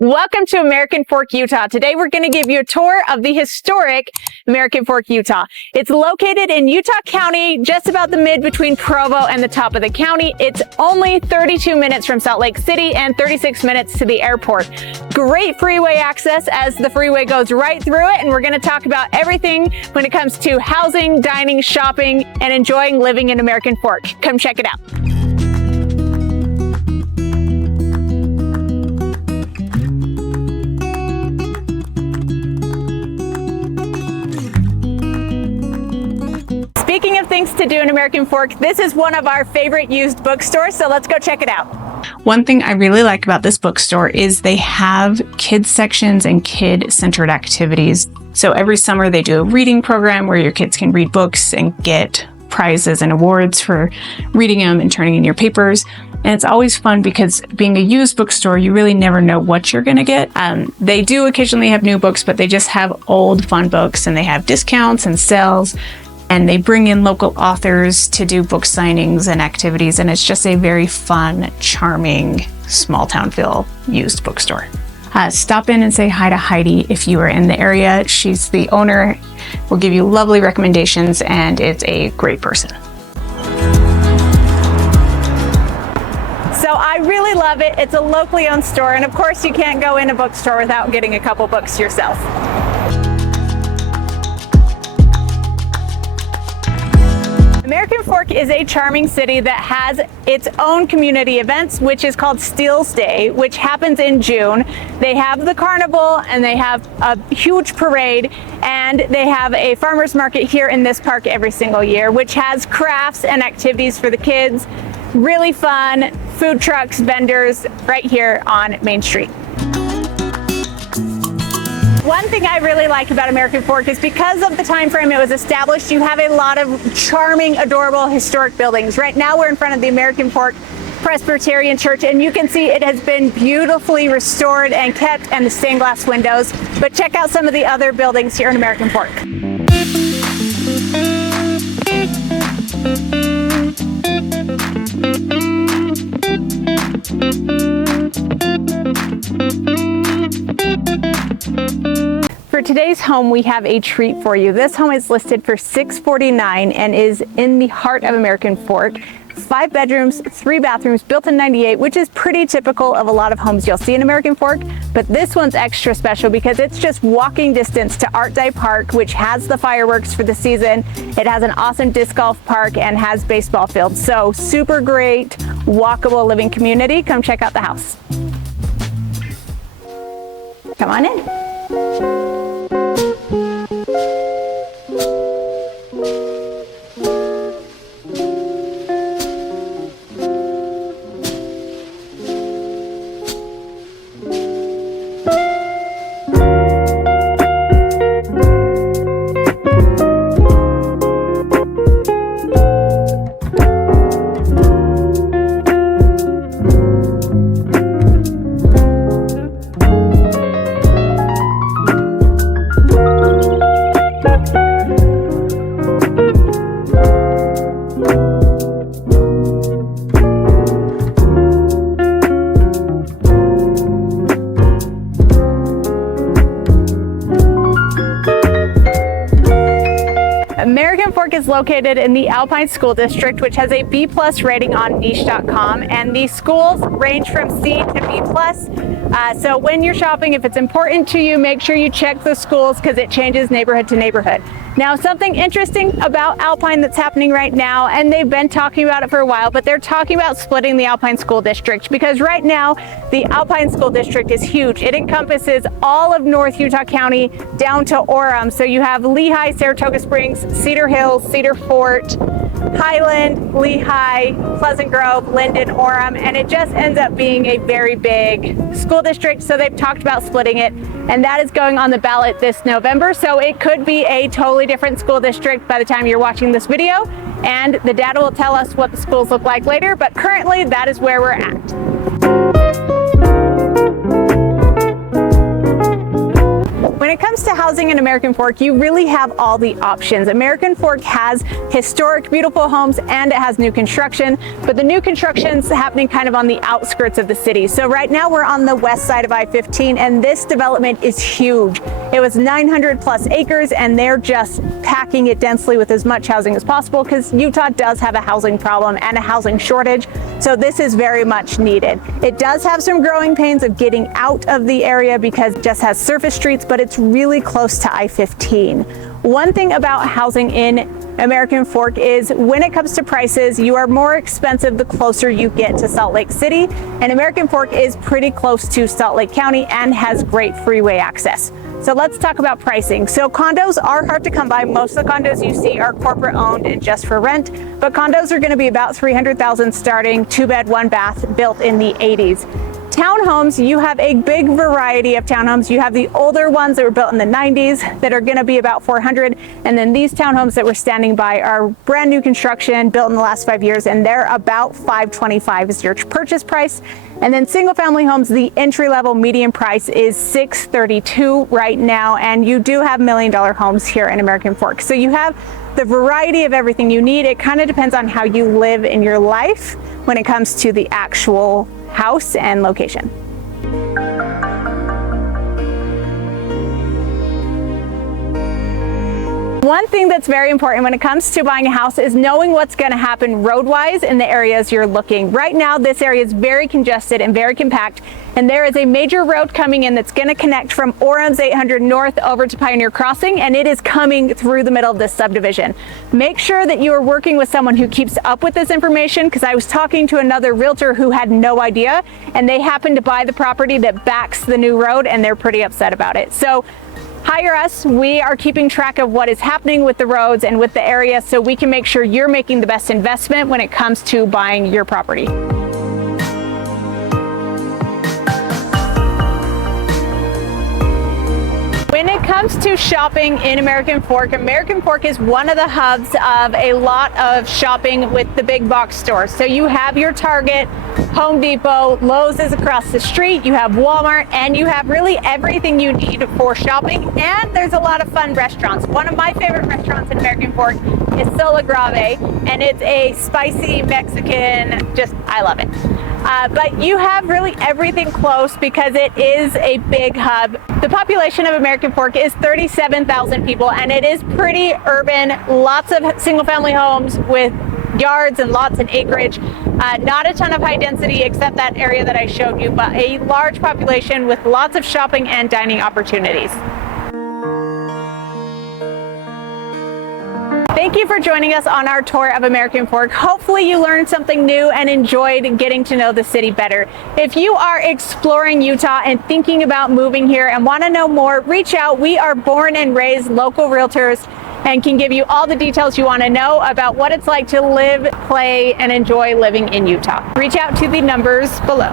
Welcome to American Fork, Utah. Today we're going to give you a tour of the historic American Fork, Utah. It's located in Utah County, just about the mid between Provo and the top of the county. It's only 32 minutes from Salt Lake City and 36 minutes to the airport. Great freeway access as the freeway goes right through it, and we're going to talk about everything when it comes to housing, dining, shopping, and enjoying living in American Fork. Come check it out. Speaking of things to do in American Fork, this is one of our favorite used bookstores, so let's go check it out. One thing I really like about this bookstore is they have kids sections and kid-centered activities. So every summer they do a reading program where your kids can read books and get prizes and awards for reading them and turning in your papers. And it's always fun because being a used bookstore, you really never know what you're going to get. They do occasionally have new books, but they just have old fun books, and they have discounts and sales. And they bring in local authors to do book signings and activities. And it's just a very fun, charming, small town feel used bookstore. Stop in and say hi to Heidi if you are in the area. She's the owner, will give you lovely recommendations, and it's a great person. So I really love it. It's a locally owned store. And of course, you can't go in a bookstore without getting a couple books yourself. American Fork is a charming city that has its own community events, which is called Steel's Day, which happens in June. They have the carnival, and they have a huge parade, and they have a farmer's market here in this park every single year, which has crafts and activities for the kids. Really fun, food trucks, vendors right here on Main Street. One thing I really like about American Fork is because of the time frame it was established, you have a lot of charming, adorable, historic buildings. Right now we're in front of the American Fork Presbyterian Church, and you can see it has been beautifully restored and kept, and the stained glass windows. But check out some of the other buildings here in American Fork. For today's home, we have a treat for you. This home is listed for $649 and is in the heart of American Fork. 5 bedrooms, 3 bathrooms, built in '98, which is pretty typical of a lot of homes you'll see in American Fork. But this one's extra special because it's just walking distance to Art Day Park, which has the fireworks for the season. It has an awesome disc golf park and has baseball fields. So super great, walkable living community. Come check out the house. Come on in. American Fork is located in the Alpine School District, which has a B+ rating on niche.com, and the schools range from C to B+. So when you're shopping, if it's important to you, make sure you check the schools because it changes neighborhood to neighborhood. Now, something interesting about Alpine that's happening right now, and they've been talking about it for a while, but they're talking about splitting the Alpine School District because right now the Alpine School District is huge. It encompasses all of North Utah County down to Orem. So you have Lehigh, Saratoga Springs, Cedar Hills, Cedar Fort, Highland, Lehigh, Pleasant Grove, Linden, Orem, and it just ends up being a very big school district. So they've talked about splitting it, and that is going on the ballot this November. So it could be a totally different school district by the time you're watching this video, and the data will tell us what the schools look like later, but currently that is where we're at. When it it comes to housing in American Fork, you really have all the options. American Fork has historic, beautiful homes, and it has new construction, but the new construction's happening kind of on the outskirts of the city. So right now we're on the west side of I-15, and this development is huge. It was 900 plus acres, and they're just packing it densely with as much housing as possible because Utah does have a housing problem and a housing shortage. So this is very much needed. It does have some growing pains of getting out of the area because it just has surface streets, but it's really close to I-15. One thing about housing in American Fork is when it comes to prices, you are more expensive the closer you get to Salt Lake City, and American Fork is pretty close to Salt Lake County and has great freeway access. So let's talk about pricing. So condos are hard to come by. Most of the condos you see are corporate owned and just for rent, but condos are going to be about $300,000 starting, 2-bed, 1-bath, built in the 80s. Townhomes, you have a big variety of townhomes. You have the older ones that were built in the 90s that are going to be about $400,000, and then these townhomes that we're standing by are brand new construction, built in the last 5 years, and they're about $525,000 is your purchase price. And then single family homes, the entry level median price is $632,000 right now, and you do have $1 million homes here in American Fork. So you have the variety of everything you need. It kind of depends on how you live in your life when it comes to the actual house and location. One thing that's very important when it comes to buying a house is knowing what's going to happen road-wise in the areas you're looking. Right now, this area is very congested and very compact, and there is a major road coming in that's going to connect from Orem's 800 North over to Pioneer Crossing, and it is coming through the middle of this subdivision. Make sure that you are working with someone who keeps up with this information, because I was talking to another realtor who had no idea, and they happened to buy the property that backs the new road, and they're pretty upset about it. So hire us. We are keeping track of what is happening with the roads and with the area, so we can make sure you're making the best investment when it comes to buying your property. When it comes to shopping in American Fork is one of the hubs of a lot of shopping with the big box stores. So you have your Target, Home Depot, Lowe's is across the street, you have Walmart, and you have really everything you need for shopping, and there's a lot of fun restaurants. One of my favorite restaurants in American Fork is Sola Grave, and it's a spicy Mexican, I love it. But you have really everything close because it is a big hub. The population of American Fork is 37,000 people, and it is pretty urban. Lots of single family homes with yards and lots and acreage. Not a ton of high density except that area that I showed you, but a large population with lots of shopping and dining opportunities. Thank you for joining us on our tour of American Fork. Hopefully you learned something new and enjoyed getting to know the city better. If you are exploring Utah and thinking about moving here and want to know more, reach out. We are born and raised local realtors and can give you all the details you want to know about what it's like to live, play, and enjoy living in Utah. Reach out to the numbers below.